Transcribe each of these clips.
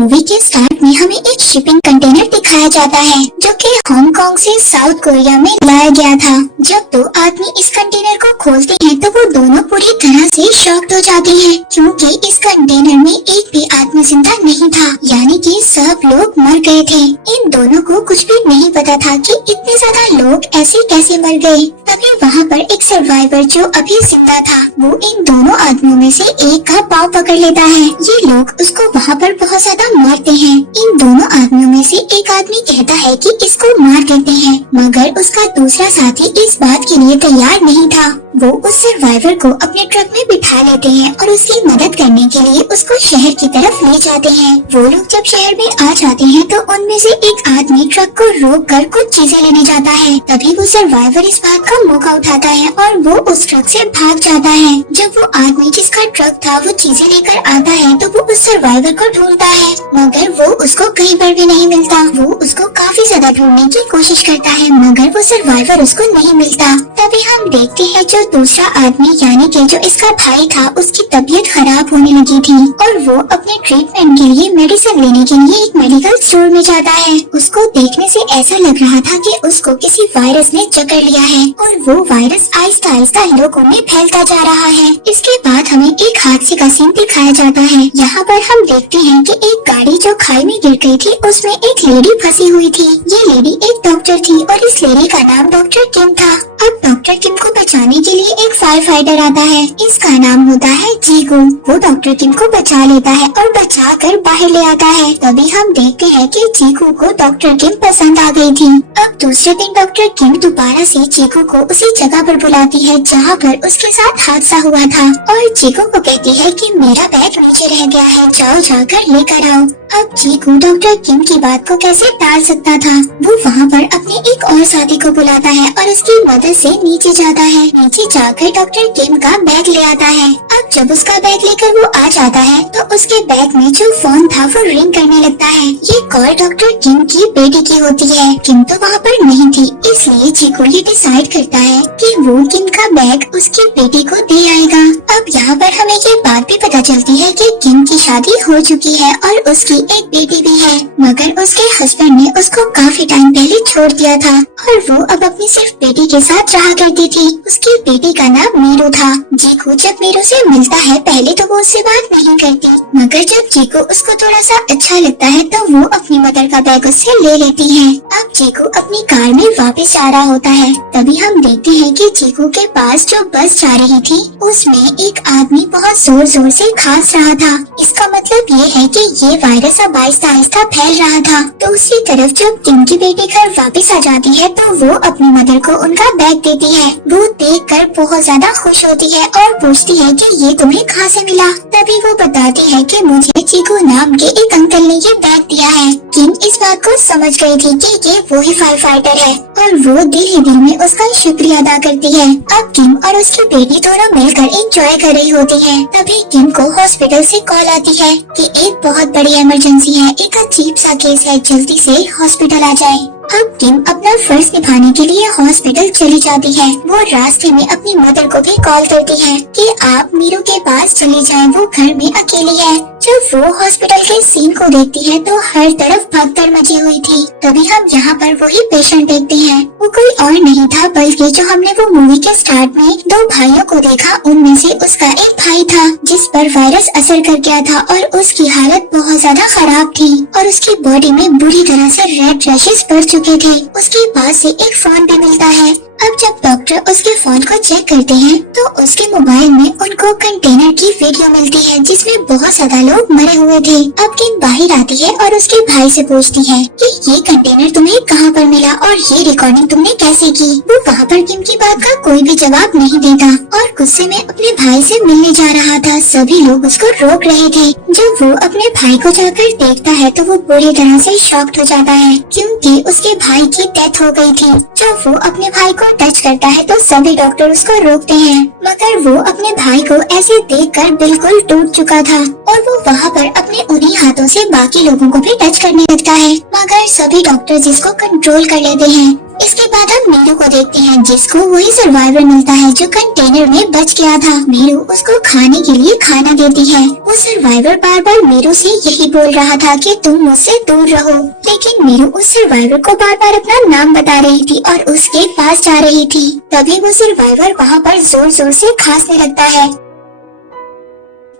Movie के start में हमें एक शिपिंग कंटेनर दिखाया जाता है जो कि हांगकांग से साउथ कोरिया में लाया गया था। जब दो आदमी इस कंटेनर को खोलते हैं तो वो दोनों पूरी तरह से शॉक्ड हो जाते हैं क्योंकि इस कंटेनर में एक भी आदमी जिंदा नहीं था, यानी कि सब लोग मर गए थे। इन दोनों को कुछ भी नहीं पता था कि इतने ज्यादा लोग ऐसे कैसे मर गए। तभी वहाँ पर एक सर्वाइवर जो अभी जिंदा था वो इन दोनों आदमियों में से एक का पाँव पकड़ लेता है। ये लोग उसको वहाँ पर बहुत ज्यादा मारते हैं। इन दोनों आदमियों में से एक आदमी कहता है कि इसको मार देते हैं, मगर उसका दूसरा साथी इस बात के लिए तैयार नहीं था। वो उस सर्वाइवर को अपने ट्रक में बिठा लेते हैं और उसकी मदद करने के लिए उसको शहर की तरफ ले जाते हैं। वो लोग जब शहर में आ जाते हैं तो उनमें से एक आदमी ट्रक को रोक कर कुछ चीजें लेने जाता है। तभी वो सर्वाइवर इस बात का मौका उठाता है और वो उस ट्रक से भाग जाता है। जब वो आदमी जिसका ट्रक था वो चीजें लेकर आता है तो वो उस सर्वाइवर को ढूंढता है, मगर वो उसको कहीं पर भी नहीं मिलता। वो उसको काफी ज्यादा ढूंढने की कोशिश करता है मगर वो सर्वाइवर उसको नहीं मिलता। तभी हम देखते हैं जो दूसरा आदमी यानी कि जो इसका भाई था उसकी तबीयत खराब होने लगी थी और वो अपने ट्रीटमेंट के लिए मेडिसिन लेने के लिए एक मेडिकल स्टोर में जाता है। उसको देखने से ऐसा लग रहा था कि उसको किसी वायरस ने जकड़ लिया है और वो वायरस आहिस्ता आहिस्ता लोगों में फैलता जा रहा है। इसके बाद हमें एक हादसे का सीन दिखाया जाता है। यहाँ पर हम देखते हैं कि एक गाड़ी जो खाई में गिर गई थी उसमें एक लेडी फंसी हुई थी। ये लेडी एक डॉक्टर थी और इस लेडी का नाम डॉक्टर किम था। अब डॉक्टर किम को बचाने के लिए एक फायर फाइटर आता है, इसका नाम होता है जीगू। वो डॉक्टर किम को बचा लेता है और बचा कर बाहर ले आता है। तभी हम देखते हैं कि जीगू को डॉक्टर किम पसंद आ गई थी। अब दूसरे दिन डॉक्टर किम दोबारा से जीगू को उसी जगह पर बुलाती है जहाँ पर उसके साथ हादसा हुआ था और जीगू को कहती है कि मेरा बैग नीचे रह गया है, जाओ जाकर लेकर आओ। अब जीगू डॉक्टर किम की बात को कैसे टाल सकता था। वो वहाँ पर अपने एक और साथी को बुलाता है और उसकी मदद से नीचे जाता है। नीचे जाकर डॉक्टर किम का बैग ले आता है। अब जब उसका बैग लेकर वो आ जाता है तो उसके बैग में जो फोन था वो रिंग करने लगता है। ये कॉल डॉक्टर किम की बेटी की होती है। किम तो वहाँ पर नहीं थी, इसलिए जीगू ये डिसाइड करता है कि वो किम का बैग उसकी बेटी को दे आएगा। अब यहाँ पर हमें ये बात भी पता चलती है कि किम की शादी हो चुकी है और उसकी एक बेटी भी है, मगर उसके हस्बैंड ने उसको काफी टाइम पहले छोड़ दिया था और वो अब अपनी सिर्फ बेटी के साथ रहा करती थी। उसकी बेटी का नाम मीरू था। जीकू जब मीरू से मिलता है पहले तो वो उससे बात नहीं करती, मगर जब जीकू उसको थोड़ा सा अच्छा लगता है तो वो अपनी मदर का बैग उससे ले लेती है। अब जीकू अपनी कार में वापस जा रहा होता है। तभी हम देखते हैं कि जीकू के पास जो बस जा रही थी उसमें एक आदमी बहुत जोर जोर से खांस रहा था। इसका मतलब ये है कि ये वायरस अब आहिस्ता आहिस्ता फैल रहा था। तो उसी तरफ जब किम की बेटी घर वापस आ जाती है तो वो अपनी मदर को उनका बैग देती है। वो देखकर बहुत ज्यादा खुश होती है और पूछती है कि ये तुम्हें कहाँ से मिला। तभी वो बताती है कि मुझे चीकू नाम के एक अंकल ने ये बैग दिया है। किम इस बात को समझ गई थी कि ये वो ही फायर फाइटर है और वो दिल ही दिल में उसका शुक्रिया अदा करती है। अब किम और उसकी बेटी दोनों मिलकर एंजॉय कर रही होती है। तभी किम को हॉस्पिटल से कॉल आती है कि एक बहुत बड़ी इमरजेंसी है, एक अजीब सा केस है, जल्दी से हॉस्पिटल आ जाए। अब किम अपना फर्ज निभाने के लिए हॉस्पिटल चली जाती है। वो रास्ते में अपनी मदर को भी कॉल करती है कि आप मीरू के पास चली जाएं, वो घर में अकेली है। जब वो हॉस्पिटल के सीन को देखती है तो हर तरफ भगदड़ मची हुई थी। तभी हम यहाँ पर वही पेशेंट देखते हैं। वो कोई और नहीं था बल्कि जो हमने वो मूवी के स्टार्ट में दो भाइयों को देखा, उनमें से उसका एक भाई था जिस पर वायरस असर कर गया था और उसकी हालत बहुत ज्यादा खराब थी और उसकी बॉडी में बुरी तरह से रेड रैशेस पड़ चुके थे। उसके पास से एक फोन भी मिलता है। अब जब डॉक्टर उसके फोन को चेक करते हैं तो उसके मोबाइल में उनको कंटेनर की वीडियो मिलती है जिसमें बहुत ज्यादा लोग मरे हुए थे। अब किम बाहर आती है और उसके भाई से पूछती है कि ये कंटेनर तुम्हें कहाँ पर मिला और ये रिकॉर्डिंग तुमने कैसे की। वो वहाँ पर किम की बात का कोई भी जवाब नहीं देता और गुस्से में अपने भाई से मिलने जा रहा था। सभी लोग उसको रोक रहे थे। जब वो अपने भाई को जाकर देखता है तो वो पूरी तरह से शॉक्ड हो जाता है क्योंकि उसके भाई की डेथ हो गई थी। जब वो अपने भाई को टच करता है तो सभी डॉक्टर उसको रोकते हैं, मगर वो अपने भाई को ऐसे देखकर बिल्कुल टूट चुका था और वो वहाँ पर अपने उन्हीं हाथों से बाकी लोगों को भी टच करने लगता है, मगर सभी डॉक्टर इसको कंट्रोल कर लेते हैं। इसके बाद हम मीरू को देखते हैं, जिसको वही सर्वाइवर मिलता है जो कंटेनर में बच गया था। मीरू उसको खाने के लिए खाना देती है। वो सर्वाइवर बार बार मीरू से यही बोल रहा था कि तुम मुझसे दूर रहो, लेकिन मीरू उस सर्वाइवर को बार बार अपना नाम बता रही थी और उसके पास जा रही थी। तभी वो सर्वाइवर वहाँ पर जोर जोर से खांसने लगता है।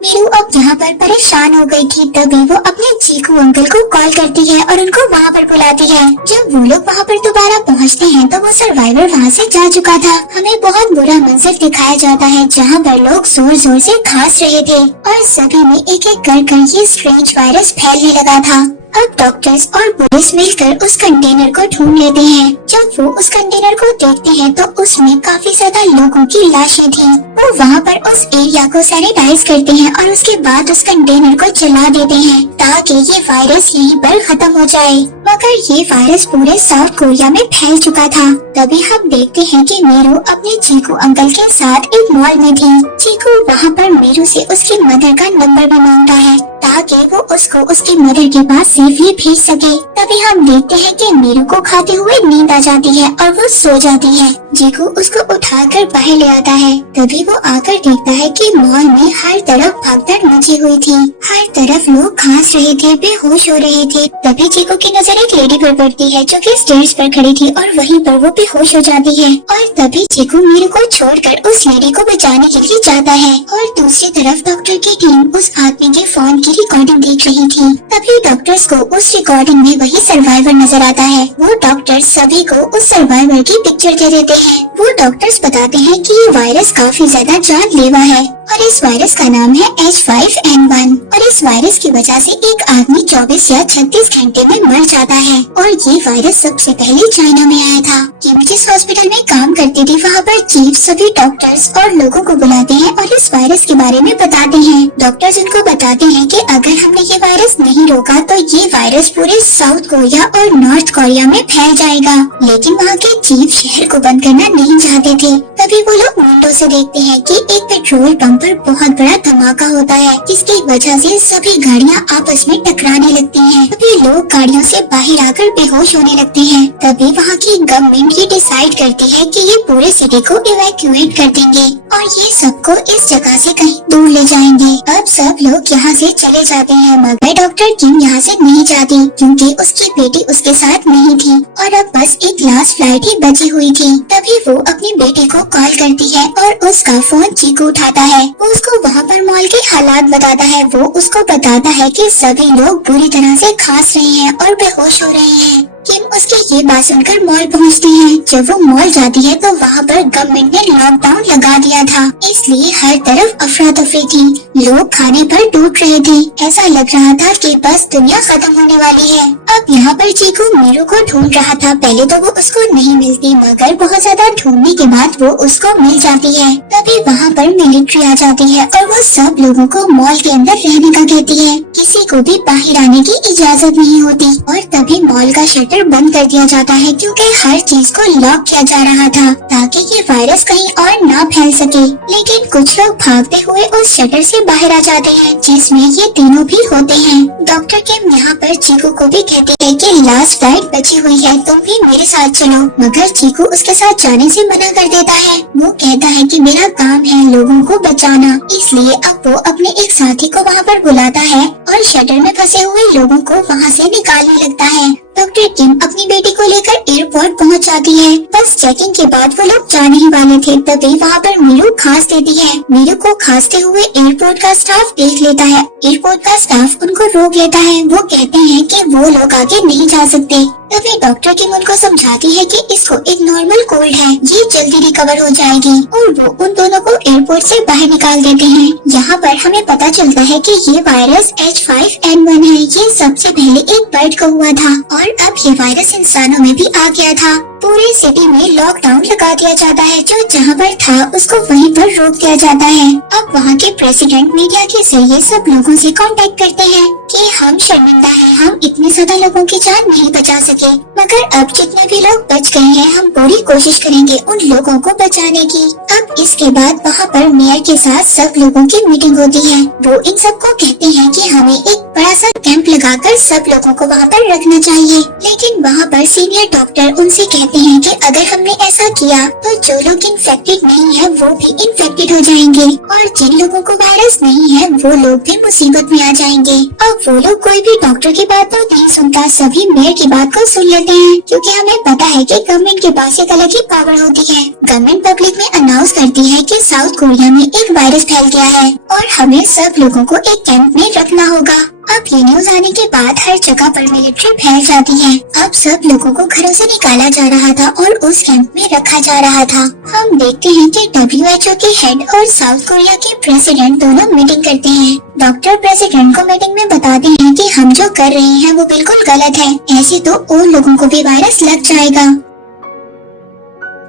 मीरू अब यहाँ पर परेशान हो गई थी। तभी वो अपने चीकू अंकल को कॉल करती है और उनको वहाँ पर बुलाती है। जब वो लोग वहाँ पर दोबारा पहुँचते हैं तो वो सर्वाइवर वहाँ से जा चुका था। हमें बहुत बुरा मंजर दिखाया जाता है, जहाँ पर लोग जोर जोर से खांस रहे थे और सभी में एक एक कर ये स्ट्रेंज वायरस फैलने लगा था। अब डॉक्टर्स और पुलिस मिलकर उस कंटेनर को ढूंढ लेते हैं। जब वो उस कंटेनर को देखते हैं तो उसमें काफी ज्यादा लोगों की लाशें थी। वो वहाँ पर उस एरिया को सैनिटाइज करते हैं और उसके बाद उस कंटेनर को जला देते हैं ताकि ये वायरस यहीं पर खत्म हो जाए। मगर ये वायरस पूरे साउथ कोरिया में फैल चुका था। तभी हम देखते हैं कि मीरू अपने चीकू अंकल के साथ एक मॉल में थी। चीकू वहाँ पर मीरू से उसकी मदर का नंबर भी मांगता है ताकि वो उसको उसकी मदर के पास सेफली भेज सके। तभी हम देखते हैं कि मीरू को खाते हुए नींद आ जाती है और वो सो जाती है। चीकू उसको उठाकर बाहर ले आता है। तभी वो आकर देखता है कि मॉल में हर तरफ भगदड़ मची हुई थी। हर तरफ लोग खांस रहे थे, बेहोश हो रहे थे। तभी चीकू की नजर एक लेडी पर पड़ती है जो कि स्टेयर्स पर खड़ी थी और वहीं पर वो बेहोश हो जाती है। और तभी चीकू मीरू को छोड़कर उस लेडी को बचाने के लिए जाता है। और दूसरी तरफ डॉक्टर की टीम उस आदमी के फोन की रिकॉर्डिंग देख रही थी। तभी डॉक्टर्स को उस रिकॉर्डिंग में वही सर्वाइवर नजर आता है। वो डॉक्टर्स सभी को उस सर्वाइवर की पिक्चर दे देते हैं। वो डॉक्टर्स बताते हैं कि ये वायरस काफी ज्यादा जानलेवा है और इस वायरस का नाम है H5N1 और इस वायरस की वजह से एक आदमी 24 या 36 घंटे में मर जाता है। और ये वायरस सबसे पहले चाइना में आया था। ये मैं जिस हॉस्पिटल में काम करती थी वहाँ पर चीफ सभी डॉक्टर्स और लोगों को बुलाते हैं और इस वायरस के बारे में बताते हैं। डॉक्टर्स उनको बताते हैं कि अगर हमने ये वायरस नहीं रोका तो ये वायरस पूरे साउथ कोरिया और नॉर्थ कोरिया में फैल जाएगा। लेकिन वहाँ के चीफ शहर को बंद करना नहीं चाहते थे। तभी वो लोग विंडो से देखते हैं कि एक पेट्रोल पंप पर बहुत बड़ा धमाका होता है, जिसकी वजह से सभी गाड़ियाँ आपस में टकराने लगती हैं। तभी लोग गाड़ियों से बाहर आकर बेहोश होने लगते हैं। तभी वहाँ की गवर्नमेंट ये डिसाइड करती है कि ये पूरे सिटी को इवैक्यूएट कर देंगे और ये सबको इस जगह से कहीं दूर ले जाएंगे। अब सब लोग यहाँ से चले जाते हैं, मगर डॉक्टर किम यहाँ से नहीं जाती क्योंकि उसकी बेटी उसके साथ नहीं थी और अब बस एक लास्ट फ्लाइट ही बची हुई थी। तभी वो अपनी बेटी को कॉल करती है और उसका फोन चीकू उठाता है। वो उसको वहाँ पर मॉल के हालात बताता है। वो उसको बताता है कि सभी लोग बुरी तरह से खांस रहे हैं और बेहोश हो रहे हैं। किम उसकी ये बात सुनकर मॉल पहुँचती है। जब वो मॉल जाती है तो वहाँ पर गवर्नमेंट ने लॉकडाउन लगा दिया था, इसलिए हर तरफ अफरा तफरी थी। लोग खाने पर टूट रहे थे। ऐसा लग रहा था कि बस दुनिया खत्म होने वाली है। अब यहाँ पर चीकू मीरू को ढूंढ रहा था। पहले तो वो उसको नहीं मिलती, मगर बहुत ज्यादा ढूंढने के बाद वो उसको मिल जाती है। तभी वहाँ पर मिलिट्री आ जाती है और वो सब लोगों को मॉल के अंदर रहने का कहती है। किसी को भी बाहर आने की इजाजत नहीं होती और तभी मॉल का शटर बंद कर दिया जाता है क्योंकि हर चीज को लॉक किया जा रहा था ताकि ये वायरस कहीं और ना फैल सके। लेकिन कुछ लोग भागते हुए उस शटर से बाहर आ जाते हैं, जिसमें ये तीनों भी होते हैं। डॉक्टर किम यहाँ पर चीकू को भी कहते हैं कि लास्ट फ्लाइट बची हुई है, तुम भी मेरे साथ चलो। मगर चीकू उसके साथ जाने से मना कर देता है। वो कहता है कि मेरा काम है लोगों को बचाना, इसलिए अब वो अपने एक साथी को वहाँ पर बुलाता है और शटर में फंसे हुए लोगों को वहाँ से निकालने लगता है। डॉक्टर किम अपनी बेटी को लेकर एयरपोर्ट पहुंच जाती है। बस चेकिंग के बाद वो लोग जाने ही वाले थे, तभी वहाँ पर मीरू खांस देती है। मीरू को खांसते हुए एयरपोर्ट का स्टाफ देख लेता है। एयरपोर्ट का स्टाफ उनको रोक लेता है। वो कहते हैं कि वो लोग आगे नहीं जा सकते। तभी डॉक्टर किम उनको समझाती है कि इसको एक नॉर्मल कोल्ड है, ये जल्दी रिकवर हो जाएगी और वो उन दोनों को एयरपोर्ट से बाहर निकाल देते हैं। यहाँ पर हमें पता चलता है कि ये वायरस H5N1 है। ये सबसे पहले एक बर्ड को हुआ था और अब ये वायरस इंसानों में भी आ गया था। पूरी सिटी में लॉकडाउन लगा दिया जाता है। जो जहाँ पर था उसको वहीं पर रोक दिया जाता है। अब वहाँ के प्रेसिडेंट मीडिया के जरिए सब लोगों से कांटेक्ट करते हैं कि हम शर्मिंदा हैं, हम इतने ज्यादा लोगों की जान नहीं बचा सके, मगर अब जितने भी लोग बच गए हैं हम पूरी कोशिश करेंगे उन लोगों को बचाने की। अब इसके बाद वहाँ पर मेयर के साथ सब लोगों की मीटिंग होती है। वो इन सबको कहते हैं कि हमें एक बड़ा सा कैंप लगाकर सब लोगों को वहाँ पर रखना चाहिए। लेकिन वहाँ पर सीनियर डॉक्टर उनसे कहते कहते हैं कि अगर हमने ऐसा किया तो जो लोग इन्फेक्टेड नहीं है वो भी इन्फेक्टेड हो जाएंगे और जिन लोगों को वायरस नहीं है वो लोग भी मुसीबत में आ जाएंगे। अब वो लोग कोई भी डॉक्टर की बात तो नहीं सुनता, सभी मेयर की बात को सुन लेते हैं क्योंकि हमें पता है कि गवर्नमेंट के पास एक अलग ही पावर होती है। गवर्नमेंट पब्लिक में अनाउंस करती है कि साउथ कोरिया में एक वायरस फैल गया है और हमें सब लोगों को एक कैंप में रखना होगा। अब ये न्यूज आने के बाद हर जगह पर मिलिट्री फैल जाती है। अब सब लोगों को घरों से निकाला जा रहा था और उस कैंप में रखा जा रहा था। हम देखते हैं कि WHO के हेड और साउथ कोरिया के प्रेसिडेंट दोनों मीटिंग करते हैं। डॉक्टर प्रेसिडेंट को मीटिंग में बताते हैं कि हम जो कर रहे हैं वो बिल्कुल गलत है, ऐसे तो और लोगों को भी वायरस लग जाएगा।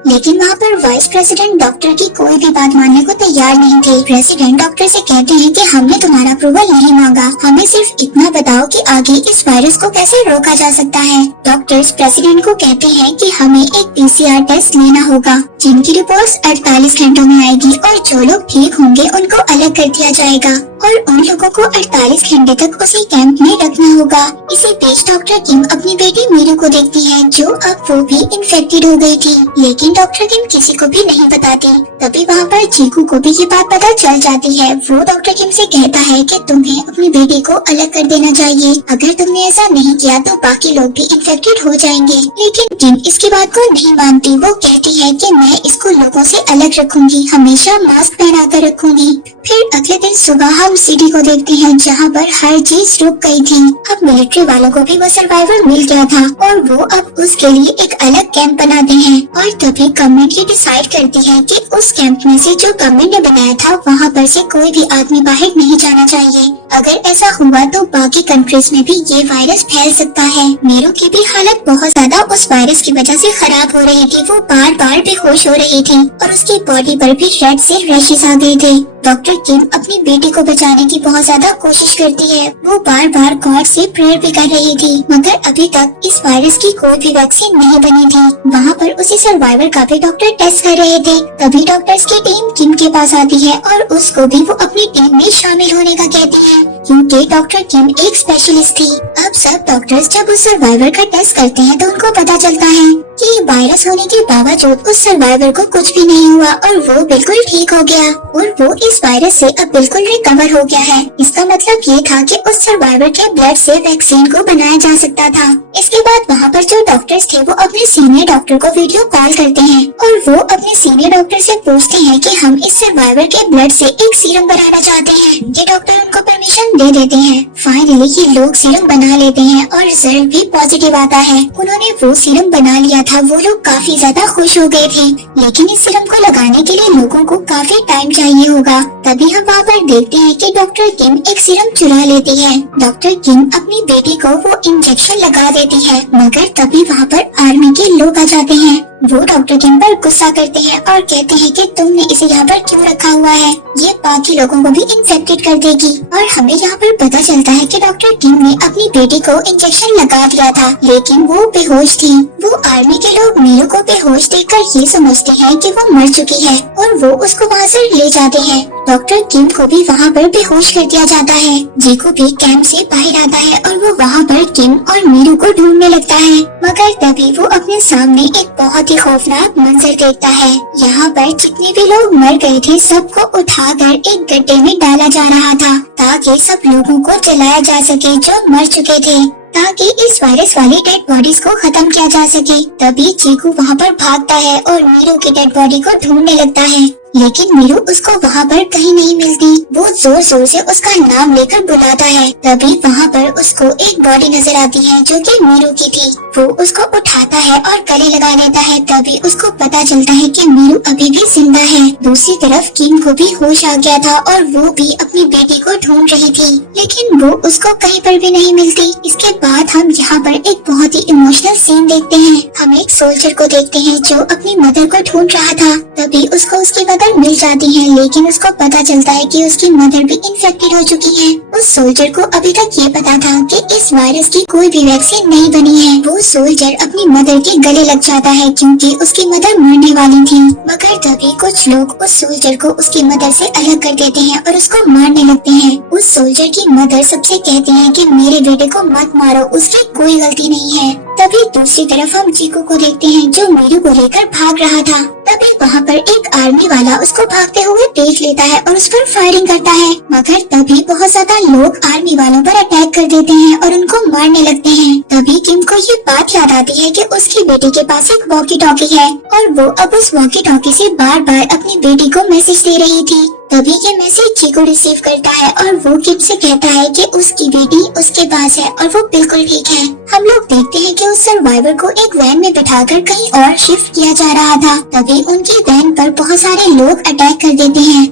लेकिन वहाँ पर वाइस प्रेसिडेंट डॉक्टर की कोई भी बात मानने को तैयार नहीं थे। प्रेसिडेंट डॉक्टर से कहते हैं कि हमने तुम्हारा अप्रूवल नहीं मांगा, हमें सिर्फ इतना बताओ कि आगे इस वायरस को कैसे रोका जा सकता है। डॉक्टर्स प्रेसिडेंट को कहते हैं कि हमें एक PCR टेस्ट लेना होगा जिनकी रिपोर्ट्स 48 घंटों में आएगी और जो लोग ठीक होंगे उनको अलग कर दिया जाएगा और उन लोगों को 48 घंटे तक उसी कैंप में रखना होगा। इसी बीच डॉक्टर किम अपनी बेटी मीरू को देखती है जो अब वो भी इन्फेक्टेड हो गई थी, लेकिन डॉक्टर किम किसी को भी नहीं बताती। तभी वहाँ पर जीकू को भी ये बात पता चल जाती है। वो डॉक्टर किम से कहता है कि तुम्हें अपनी बेटी को अलग कर देना चाहिए, अगर तुमने ऐसा नहीं किया तो बाकी लोग भी इन्फेक्टेड हो जाएंगे। लेकिन किम इसकी बात को नहीं मानती। वो कहती है कि मैं इसको लोगों से अलग रखूंगी, हमेशा मास्क पहना कर रखूंगी। फिर अगले दिन सुबह हम सिटी को देखते हैं जहाँ पर हर चीज रुक गई थी। अब मिलिट्री वालों को भी वो सर्वाइवर मिल गया था और वो अब उसके लिए एक अलग कैंप बनाते हैं। और तभी गवर्नमेंट ये डिसाइड करती है कि उस कैंप में से जो गवर्नमेंट ने बनाया था वहाँ पर से कोई भी आदमी बाहर नहीं जाना चाहिए। अगर ऐसा हुआ तो बाकी कंट्रीज में भी ये वायरस फैल सकता है। मीरू की भी हालत बहुत ज्यादा उस वायरस की वजह से खराब हो रही थी। वो बार बार बेहोश हो रही थी और उसकी बॉडी पर भी रेड से रैशेस आ गए थे। डॉक्टर किम अपनी बेटी को बचाने की बहुत ज्यादा कोशिश करती है। वो बार बार गॉड से प्रेयर भी कर रही थी, मगर अभी तक इस वायरस की कोई भी वैक्सीन नहीं बनी थी। वहाँ पर उसी सर्वाइवर का भी डॉक्टर टेस्ट कर रहे थे। तभी डॉक्टर्स की टीम किम के पास आती है और उसको भी वो अपनी टीम में शामिल होने का कहती है क्योंकि डॉक्टर किम एक स्पेशलिस्ट थी। अब सब डॉक्टर्स जब उस सर्वाइवर का टेस्ट करते हैं तो उनको पता चलता है कि वायरस होने के बावजूद उस सर्वाइवर को कुछ भी नहीं हुआ और वो बिल्कुल ठीक हो गया और वो इस वायरस से अब बिल्कुल रिकवर हो गया है। इसका मतलब ये था कि उस सर्वाइवर के ब्लड से वैक्सीन को बनाया जा सकता था। इसके बाद वहाँ पर जो डॉक्टर्स थे वो अपने सीनियर डॉक्टर को वीडियो कॉल करते हैं और वो अपने सीनियर डॉक्टर से पूछते हैं कि हम इस सर्वाइवर के ब्लड से एक सीरम बनाना चाहते हैं। ये डॉक्टर उनको परमिशन दे देते हैं। फाइनली ये लोग सीरम बना लेते हैं और रिजल्ट भी पॉजिटिव आता है। उन्होंने वो सीरम बना लिया था। वो लोग काफी ज्यादा खुश हो गए थे, लेकिन इस सीरम को लगाने के लिए लोगों को काफी टाइम चाहिए होगा। तभी हम वहाँ पर देखते हैं कि डॉक्टर किम एक सीरम चुरा लेती है। डॉक्टर किम अपनी बेटी को वो इंजेक्शन लगा देती है, मगर तभी वहाँ पर आर्मी के लोग आ जाते हैं। वो डॉक्टर किम पर गुस्सा करते हैं और कहते हैं कि तुमने इसे यहाँ पर क्यों रखा हुआ है, ये बाकी लोगों को भी इन्फेक्टेड कर देगी। और हमें यहाँ पर पता चलता है कि डॉक्टर किम ने अपनी बेटी को इंजेक्शन लगा दिया था, लेकिन वो बेहोश थी। वो आर्मी के लोग मीरू को बेहोश देखकर ये समझते हैं कि वो मर चुकी है और वो उसको वहाँ से ले जाते हैं। डॉक्टर किम को भी वहाँ पर बेहोश कर दिया जाता है। जीको भी कैंप से बाहर आता है और वो वहाँ पर किम और मीरू को ढूंढने लगता है, मगर तभी वो अपने सामने एक बहुत ही खौफनाक मंजर देखता है। यहाँ पर जितने भी लोग मर गए थे सबको उठाकर एक गड्ढे में डाला जा रहा था ताकि सब लोगों को जलाया जा सके जो मर चुके थे, ताकि इस वायरस वाली डेड बॉडीज को खत्म किया जा सके। तभी चीकू वहाँ पर भागता है और मीरू की डेड बॉडी को ढूंढने लगता है, लेकिन मीरू उसको वहाँ पर कहीं नहीं मिलती। वो जोर जोर से उसका नाम लेकर बुलाता है। तभी वहाँ पर उसको एक बॉडी नजर आती है जो कि मीरू की थी। वो उसको उठाता है और गले लगा लेता है। तभी उसको पता चलता है कि मीरू अभी भी जिंदा है। दूसरी तरफ किम को भी होश आ गया था और वो भी अपनी बेटी को ढूंढ रही थी, लेकिन वो उसको कहीं पर भी नहीं मिलती। इसके बाद हम यहाँ पर एक बहुत ही इमोशनल सीन देखते हैं। हम एक सोल्जर को देखते हैं जो अपनी मदर को ढूंढ रहा था। तभी उसको उसकी पर मिल जाती है, लेकिन उसको पता चलता है कि उसकी मदर भी इन्फेक्टेड हो चुकी है। उस सोल्जर को अभी तक ये पता था कि इस वायरस की कोई भी वैक्सीन नहीं बनी है। वो सोल्जर अपनी मदर के गले लग जाता है क्योंकि उसकी मदर मरने वाली थी, मगर तभी कुछ लोग उस सोल्जर को उसकी मदर से अलग कर देते हैं और उसको मारने लगते हैं। उस सोल्जर की मदर सबसे कहती है कि मेरे बेटे को मत मारो, उसकी कोई गलती नहीं है। तभी दूसरी तरफ हम चीकू को देखते हैं जो मीरू को लेकर भाग रहा था। तभी वहाँ पर एक आर्मी वाला उसको भागते हुए देख लेता है और उस पर फायरिंग करता है, मगर तभी बहुत ज्यादा लोग आर्मी वालों पर अटैक कर देते हैं और उनको मारने लगते हैं। तभी किम को ये बात याद आती है कि उसकी बेटी के पास एक वॉकी टॉकी है और वो अब उस वॉकी टॉकी से बार बार अपनी बेटी को मैसेज दे रही थी। तभी ये मैसेज चीकू रिसीव करता है और वो किम से कहता है कि उसकी बेटी उसके पास है और वो बिल्कुल ठीक है। हम लोग देखते हैं कि उस सर्वाइवर को एक वैन में बिठाकर कहीं और शिफ्ट किया जा रहा था। तभी उनकी वैन पर बहुत सारे लोग अटैक कर देते हैं।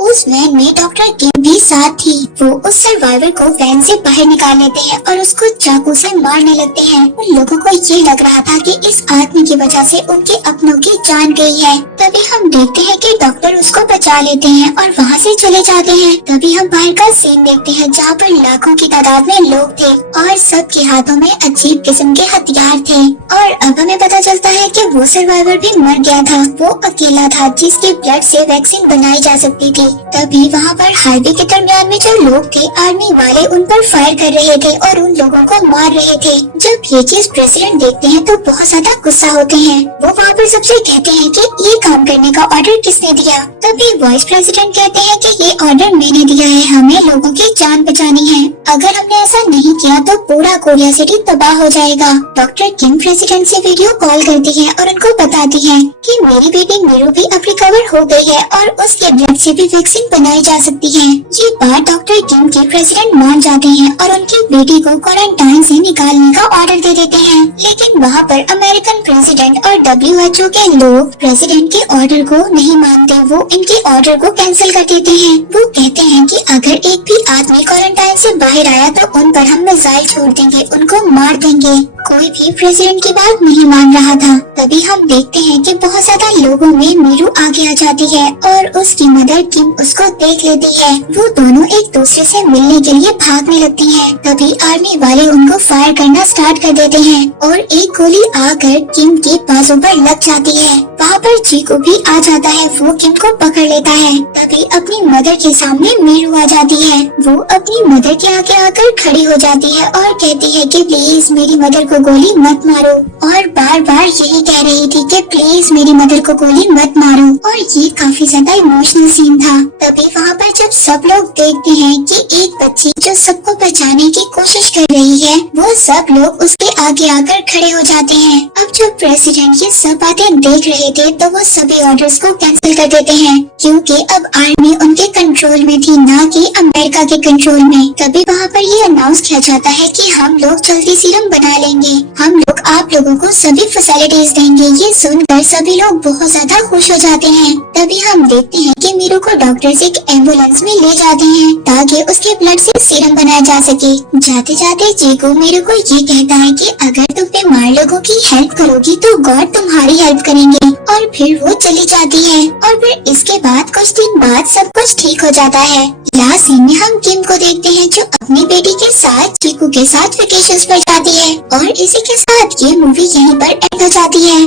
उस वैन में डॉक्टर किम भी साथ थी। वो उस सर्वाइवर को वैन से बाहर निकाल लेते हैं और उसको चाकू से मारने लगते हैं। उन लोगों को ये लग रहा था कि इस आदमी की वजह से उनके अपनों की जान गई है। तभी हम देखते हैं कि डॉक्टर उसको बचा लेते हैं और वहाँ से चले जाते हैं। तभी हम बाहर का सीन देखते हैं जहाँ पर लाखों की तादाद में लोग थे और सबके हाथों में अजीब किस्म के हथियार थे। और अब हमें पता चलता है कि वो सर्वाइवर भी मर गया था। वो अकेला था जिसके ब्लड से वैक्सीन बनाई जा सकती थी। तभी वहाँ पर हाईवे के दरमियान में जो लोग थे, आर्मी वाले उन पर फायर कर रहे थे और उन लोगों को मार रहे थे। जब ये चीज प्रेसिडेंट देखते हैं तो बहुत ज्यादा गुस्सा होते हैं। वो वहाँ पर सबसे कहते हैं कि ये काम करने का ऑर्डर किसने दिया। तभी वाइस प्रेसिडेंट कहते हैं कि ये ऑर्डर मैंने दिया है, हमें लोगों की जान बचानी है। अगर हमने ऐसा नहीं किया तो पूरा कोरिया सिटी तबाह हो जाएगा। डॉक्टर किम प्रेसिडेंट से वीडियो कॉल करती है और उनको बताती है कि मेरी बेटी मीरू भी अब रिकवर हो गई है और उसके ब्लड से भी वैक्सीन बनाई जा सकती है। ये बात डॉक्टर किम के प्रेसिडेंट मान जाते हैं और उनकी बेटी को क्वारंटाइन से निकालने का ऑर्डर दे देते हैं। लेकिन वहाँ पर अमेरिकन प्रेसिडेंट और WHO के लोग प्रेसिडेंट के ऑर्डर को नहीं मानते। वो इनके ऑर्डर को कैंसिल कर देते हैं। वो कहते हैं कि अगर एक भी आदमी क्वारंटाइन से बाहर आया तो उन पर हम मिसाइल छोड़ देंगे, उनको मार देंगे। कोई भी प्रेसिडेंट की बात नहीं मान रहा था। तभी हम देखते हैं कि बहुत ज्यादा लोगों में मीरू आगे आ जाती है और उसकी मदर किम उसको देख लेती है। वो दोनों एक दूसरे से मिलने के लिए भागने लगती हैं। तभी आर्मी वाले उनको फायर करना स्टार्ट कर देते हैं और एक गोली आकर किम के बाजू पर लग जाती है। वहाँ पर चीकू भी आ जाता है। वो किम को पकड़ लेता है। तभी अपनी मदर के सामने मीरू आ जाती है। वो अपनी मदर के आगे आकर खड़ी हो जाती है और कहती है कि प्लीज मेरी मदर को गोली मत मारो, और बार बार यही कह रही थी कि प्लीज मेरी मदर को गोली मत मारो। और ये काफी ज्यादा इमोशनल सीन था। तभी वहाँ पर जब सब लोग देखते हैं कि एक बच्ची जो सबको बचाने की कोशिश कर रही है, वो सब लोग उसके आगे आकर खड़े हो जाते हैं। अब जो प्रेसिडेंट ये सब बातें देख रहे थे तो वो सभी ऑर्डर्स को कैंसिल कर देते हैं क्योंकि अब आर्मी उनके कंट्रोल में थी, ना कि अमेरिका के कंट्रोल में। तभी वहाँ पर ये अनाउंस किया जाता है कि हम लोग जल्दी सीरम बना लेंगे, हम लोग आप लोगों को सभी फैसिलिटीज देंगे। ये सुनकर सभी लोग बहुत ज्यादा खुश हो जाते हैं। तभी हम देखते हैं कि मीरू को डॉक्टर्स एक एम्बुलेंस में ले जाते हैं ताकि उसके ब्लड से सीरम बनाया जा सके। जाते जाते चीकू मीरू को ये कहता है कि अगर तुम बीमार लोगों की हेल्प करोगी तो गॉड तुम्हारी हेल्प करेंगे। और फिर वो चली जाती है और फिर इसके बाद कुछ दिन बाद सब कुछ ठीक हो जाता है। लास्ट सीन में हम किम को देखते हैं जो अपनी बेटी के साथ चीकू के साथ वेकेशंस पर जाती है। और इसी के साथ ये मूवी यहीं पर एंड हो जाती है।